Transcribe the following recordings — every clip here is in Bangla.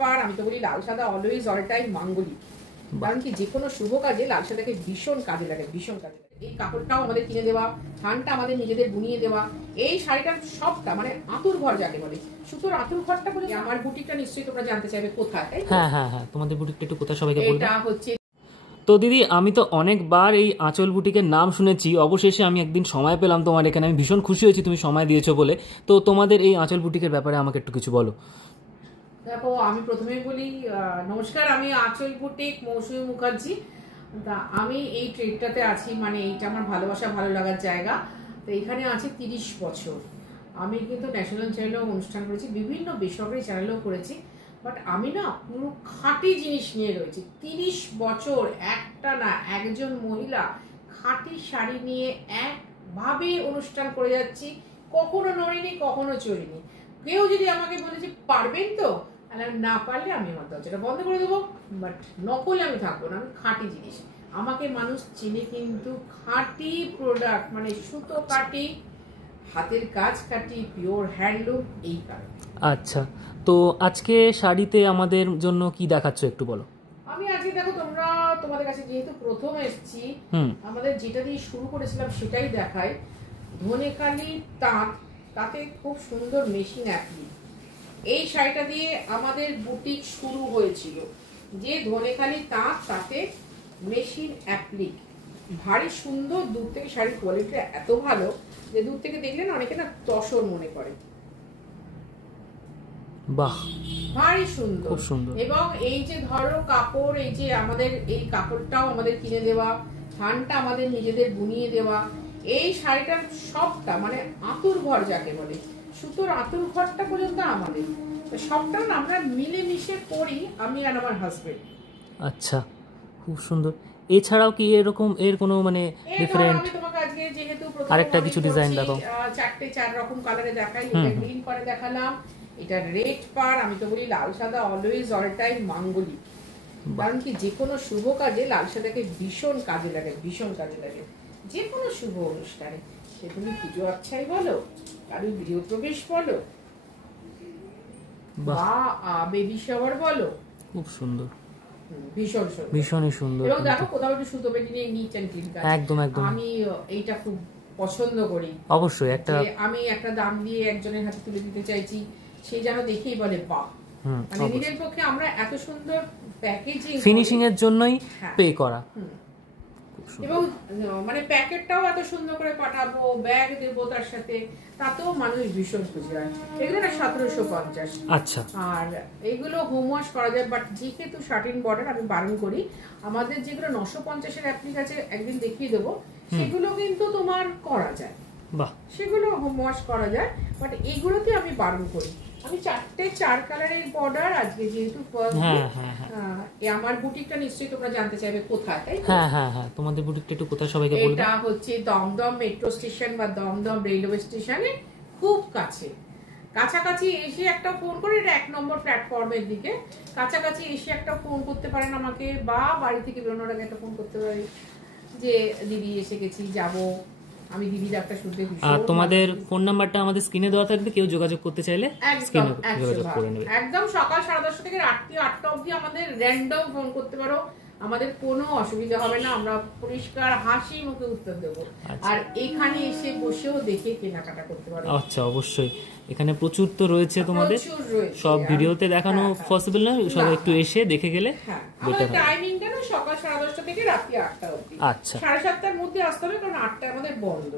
পাড়, আমি তো বলি লাল সাদা অলওয়েজ অল টাইম মাঙ্গলিক। কারণ কি যে কোনো শুভ কাজে লাল সাদাকে ভীষণ কাজে লাগে, ভীষণ কাজে লাগে। এই কাপড়টাও আমাদের কিনে দেওয়া, থানটা আমাদের নিজেদের বুনিয়ে দেওয়া, এই শাড়িটার সবটা মানে আঁতুর ঘর যাকে বলে, সুতোর আঁতুর ঘরটা বলে। আমার বুটিকটা নিশ্চয়ই তোমরা জানতে চাইবে কোথায়। হ্যাঁ হ্যাঁ হ্যাঁ, তোমাদের বুটিকটা একটু কোথায় সবাইকে বলবে? এটা হচ্ছে তো দিদি, আমি তো অনেকবার এই আঁচল বুটিকের নাম শুনেছি, অবশেষে আমি একদিন সময় পেলাম তোমার এখানে, আমি ভীষণ খুশি হয়েছি তুমি সময় দিয়েছো বলে। তো তোমাদের এই আঁচল বুটিকের ব্যাপারে আমাকে একটু কিছু বলো। দেখো, আমি প্রথমেই বলি নমস্কার, আমি আঁচল বুটিক মৌসুমী মুখার্জি। তা আমি এই ট্রেডটাতে আছি, মানে এইটা আমার ভালোবাসা ভালো লাগার জায়গা। তো এখানে আছে 30 বছর। আমি কিন্তু ন্যাশনাল চ্যানেলেও অনুষ্ঠান করেছি, বিভিন্ন বেসরকারি চ্যানেলেও করেছি, বাট আমি না পুরো খাঁটি জিনিস নিয়ে রয়েছি। 30 বছর একটা না একজন মহিলা খাঁটি শাড়ি নিয়ে একভাবে অনুষ্ঠান করে যাচ্ছি, কখনো নড়িনি, কখনো চড়িনি। কেউ যদি আমাকে বলে যে পারবেন তো, না পারলে আমি আমার দরজাটা বন্ধ করে দেবো, বাট নকল আমি থাকবো না, আমি খাঁটি জিনিস। আমাকে মানুষ চিনে কিন্তু খাঁটি প্রোডাক্ট, মানে সুতো কাটি, হাতের কাজ কাটি, পিওর হ্যান্ডলুম, এই কারণে। আচ্ছা, তো আজকে শাড়িতে আমাদের জন্য কি দেখাচ্ছ একটু বলো। আমি আজকে দেখো, তোমাদের কাছে যেহেতু প্রথম এসেছি, আমাদের যেটা দিয়ে শুরু করেছিলাম সেটাই দেখাই। ধনেখালি তাঁত, তাতে খুব সুন্দর মেশিন অ্যাপ্লিক। এই শাড়িটা দিয়ে আমাদের বুটিক শুরু হয়েছিল, যে ধনেখালি তাঁত, তাতে মেশিন অ্যাপ্লিক, ভারী সুন্দর। দূর থেকে শাড়ির কোয়ালিটিটা এত ভালো যে দূর থেকে দেখলে না অনেকে না তসর মনে করে। বাহ, ভারী সুন্দর, খুব সুন্দর। এবং এই যে ধরো কাপড়, এই যে আমাদের এই কাপড়টাও আমাদের কিনে দেওয়া, থানটা আমাদের নিজেদের বুনিয়ে দেওয়া, এই শাড়িটার সবটা মানে আঁতুর ঘর যাকে বলে, সুতোর আঁতুর ঘরটা পর্যন্ত আমাদের। সবটা আমরা মিলেমিশে করি, আমি আর আমার হাজবেন্ড। আচ্ছা, খুব সুন্দর। এছাড়াও কি এরকম এর কোনো মানে ডিফারেন্ট আমি তোমাকে আজকে যেহেতু আরেকটা কিছু ডিজাইন দেখাও। 4 রকম কালারে দেখাই। এটা গ্রিন করে দেখালাম, এটা রেড পাড়, আমি তো বলি লাল সাদা অলওয়েজ অল টাইম মাঙ্গলিক। কারণ কি যে কোনো শুভ কাজে লাল সাদাকে ভীষণ কাজে লাগে, ভীষণ কাজে লাগে। যে কোনো শুভ অনুষ্ঠানে, সে তুমি পুজো আচ্ছাই বলো, কারোর গৃহপ্রবেশ বলো, বা বেবি শাওয়ার বলো, খুব সুন্দর, ভীষণ সুন্দর, ভীষণই সুন্দর। এবং দেখো কোথাও একটু সুতো পেটি নিয়ে নিচ এন্ড ক্লিন কাজ, একদম একদম। আমি এইটা খুব পছন্দ করি। অবশ্যই একটা আমি একটা দাম দিয়ে একজনের হাতে তুলে দিতে চাইছি, সে যেন দেখেই বলে বাহ। মানে নিজের পক্ষে আমরা এত সুন্দর প্যাকেজিং, ফিনিশিং এর জন্যই পে করা, এবং মানে প্যাকেটটাও এত সুন্দর করে পাঠাবো, ব্যাগ দেবো তার সাথে, তাতেও মানুষ ভীষণ খুশি হয়। এগুলো না 1750। আচ্ছা, আর এইগুলো হোম ওয়াশ করা যায়, বাট যেহেতু শার্টিন বর্ডার আমি বারণ করি। আমাদের যেগুলো 950-এর অ্যাপ্লিক আছে, একদিন দেখিয়ে দেবো, সেগুলো কিন্তু তোমার করা যায়, বাহ, সেগুলো হোম ওয়াশ করা যায়, বাট এইগুলোতে আমি বারণ করি। আমি 4 কালারের বর্ডার আজকে যেহেতু আমার বুটিকটা নিশ্চয়ই তোমরা জানতে চাইবে কোথায়, তাই? হ্যাঁ হ্যাঁ হ্যাঁ, তোমাদের বুটিকটা একটু কোথায় সবাইকে বলবে? এটা হচ্ছে দমদম মেট্রো স্টেশন বা দমদম রেলওয়ে স্টেশনে খুব কাছে। কাছাকাছি এসে একটা ফোন করে, এটা 1 নম্বর প্ল্যাটফর্মের দিকে, কাছাকাছি এসে একটা ফোন করতে পারেন আমাকে, বা বাড়ি থেকে বেরোনোর আগে একটা ফোন করতে পারি যে দিদি এসে গেছি, যাবো। আমি দিদি ডাক্তার শুনতে খুশি। আর তোমাদের ফোন নাম্বারটা আমাদের স্ক্রিনে দেওয়া থাকবে, কেউ যোগাযোগ করতে চাইলে স্ক্রিনে যোগাযোগ করে নেবে। একদম সকাল 10:30 থেকে রাত্রি 8টা অবধি আমাদের র্যান্ডম ফোন করতে পারো, আমাদের কোনো অসুবিধা হবে না, আমরা পরিষ্কার হাসি মুখে উত্তর দেবো। আর এখানে এসে বসেও দেখে কেনাকাটা করতে পারো। আচ্ছা, অবশ্যই। এখানে প্রচুর তো রয়েছে, তোমাদের সব ভিডিওতে দেখানো পসিবল না, সবাই একটু এসে দেখে গেলে আমাদের টাইমিংটা না সকাল 10:30 থেকে রাত্রি 8টা অবধি। আচ্ছা, 7:30টার মধ্যে আসতে হবে, কারণ 8টায় আমাদের বন্ধ।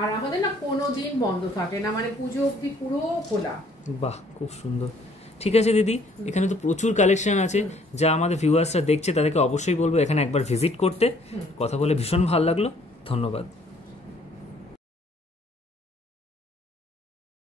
আর আমাদের না কোনো দিন বন্ধ থাকে না, মানে পুজো অবধি পুরো খোলা। বাহ, খুব সুন্দর। ঠিক আছে দিদি, এখানে তো প্রচুর কালেকশন আছে, যা আমাদের ভিউয়ার্সরা দেখছে তাদেরকে অবশ্যই বলবো এখানে একবার ভিজিট করতে। কথা বলে ভীষণ ভালো লাগলো, ধন্যবাদ।